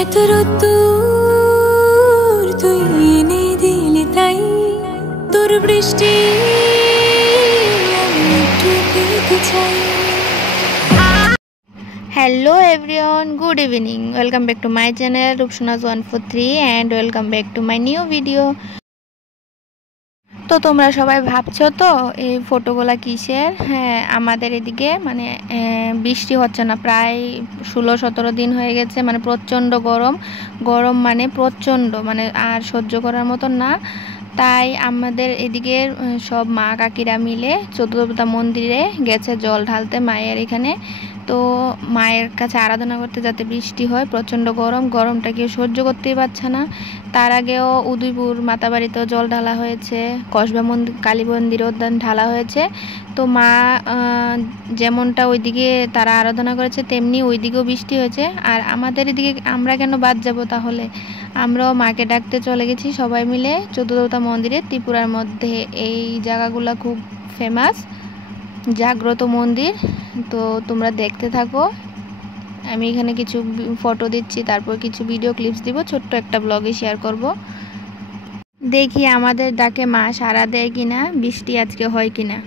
এত রোদ্দুর তুই এনে দিলি তাই তোর বৃষ্টি আমি একটু পেতে চাই। Hello everyone, good evening. Welcome back to my channel Rupsonaz143 and welcome back to my new video. তো তোমরা সবাই ভাবছো তো এই ফটোগুলা কিসের? হ্যাঁ, আমাদের এদিকে মানে বৃষ্টি হচ্ছে না, প্রায় 16-17 দিন হয়ে গেছে। মানে প্রচণ্ড গরম মানে প্রচণ্ড, মানে আর সহ্য করার মতন না। তাই আমাদের এদিকে সব মা কাকিরা মিলে চতুর্দা মন্দিরে গেছে জল ঢালতে মায়ের এখানে। তো মায়ের কাছে আরাধনা করতে যাতে বৃষ্টি হয়। প্রচণ্ড গরমটা কেউ সহ্য করতেই পারছে না। তার আগেও উদয়পুর মাতাবাড়িতেও জল ঢালা হয়েছে, কসবা মন্দির কালী মন্দিরও ঢালা হয়েছে। তো মা যেমনটা ওইদিকে তারা আরাধনা করেছে তেমনি ওইদিকেও বৃষ্টি হয়েছে। আর আমাদের এদিকে আমরা কেন বাদ যাব? তাহলে আমরাও মাকে ডাকতে চলে গেছি সবাই মিলে চতুর্দা মন্দিরে। ত্রিপুরার মধ্যে এই জায়গাগুলো খুব ফেমাস, জাগ্রত মন্দির। তো তোমরা দেখতে থাকো, আমি এখানে কিছু ফটো দিচ্ছি, তারপর কিছু ভিডিও ক্লিপস দিব, ছোট্ট একটা ব্লগে শেয়ার করব। দেখি আমাদের ডাকে মা সাড়া দেয় কিনা, বৃষ্টি আজকে হয় কিনা।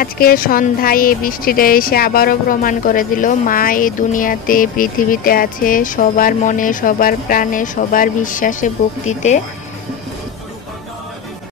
আজকে সন্ধ্যায় এই বৃষ্টিটা এসে আবারও প্রমাণ করে দিল মা এই দুনিয়াতে পৃথিবীতে আছে, সবার মনে, সবার প্রাণে, সবার বিশ্বাসে, ভক্তিতে।